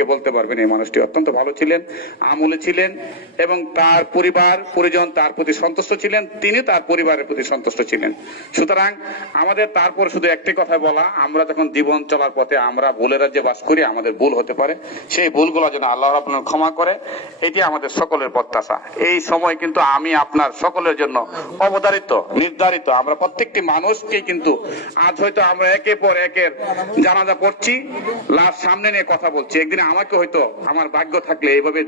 বলতে পারবেন এই মানুষটি অত্যন্ত ভালো ছিলেন, আমলে ছিলেন এবং তার পরিবার পরিজন তার প্রতি সন্তুষ্ট ছিলেন, তিনি তার পরিবারের প্রতি সন্তুষ্ট ছিলেন। সুতরাং আমাদের তারপর শুধু একটি কথা বলা, আমরা যখন জীবন চলার পথে আমরা ভুলের রাজ্যে বাস করি, আমাদের ভুল হতে পারে, সেই ভুলগুলো যেন আল্লাহ রাব্বুল ক্ষমা করে, এটি আমাদের সকলের প্রত্যাশা। এই সময় কিন্তু আমি আপনার সকলের জন্য অবধারিত, নির্ধারিত। আমরা প্রত্যেকটি মানুষকে কিন্তু আজ হয়তো আমরা একের পর একের জানাজা পড়ছি, লাশ সামনে নিয়ে কথা বলছি, একদিন আমাকে হয়তো আমার ভাগ্য থাকলে এইভাবে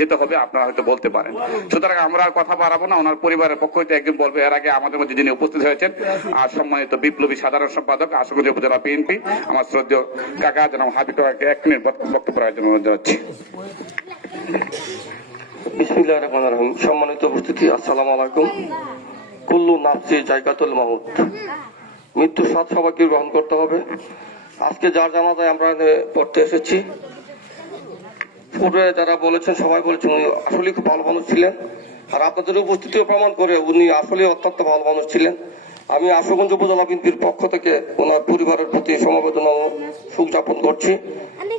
যেতে হবে, আপনারা হয়তো বলতে পারেন। সুতরাং আমরা আর কথা বাড়াবো না। ওনার পরিবারের পক্ষ হইতে একজন বলবে। এর আগে আমাদের মধ্যে যিনি উপস্থিত হয়েছেন আর সম্মানিত বিপ্লবী সাধারণ সম্পাদক আশুগঞ্জ উপজেলা বিএনপি আমার শ্রদ্ধেয় কাকা জনাব হাবিব কাকাকে 1 মিনিট বক্তব্য রাখার জন্য অনুরোধ জানাচ্ছি। বিসমিল্লাহির রহমানির রহিম। সম্মানিত উপস্থিতি, আসসালামু আলাইকুম। কুল্লু নাফসি জায়গাতুল মাউত, মৃত্যুর স্বাদ সবাইকে গ্রহণ করতে হবে। আজকে যার জানাজায় আমরা পড়তে এসেছি, পূর্বে যারা বলেছেন সবাই বলেছেন উনি আসলে খুব ভালো মানুষ ছিলেন, আর আপনাদের উপস্থিতিও প্রমাণ করে উনি আসলে অত্যন্ত ভালো মানুষ ছিলেন। আমি আশুগঞ্জ উপজেলা বিএনপির পক্ষ থেকে ওনার পরিবারের প্রতি সমবেদনা ও শোক জ্ঞাপন করছি।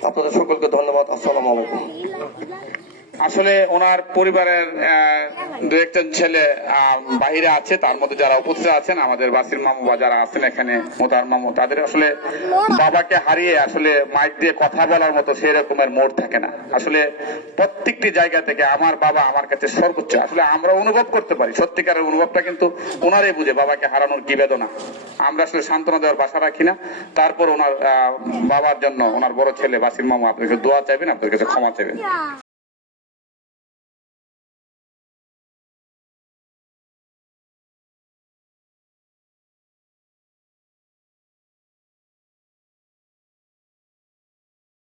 আপনাদের সকলকে ধন্যবাদ। আসসালামু আলাইকুম। আসলে ওনার পরিবারের দু একজন ছেলে বাহিরে আছে, তার মধ্যে যারা উপস্থিত আছেন আমাদের বাসির মামু বা যারা আছেন এখানে মোতার মামু, তাদের আসলে বাবাকে হারিয়ে আসলে মাইক দিয়ে কথা বলার মতো সেই রকমের মোড় থাকে না। আসলে প্রত্যেকটি জায়গা থেকে আমার বাবা আমার কাছে সর্বোচ্চ। আসলে আমরা অনুভব করতে পারি, সত্যিকারের অনুভবটা কিন্তু ওনারাই বুঝে বাবাকে হারানোর কি বেদনা। আমরা আসলে সান্ত্বনা দেওয়ার বাসা রাখি না। তারপর ওনার বাবার জন্য ওনার বড় ছেলে বাসির মামু আপনার কাছে দোয়া চাইবেন, আপনার কাছে ক্ষমা চাইবেন।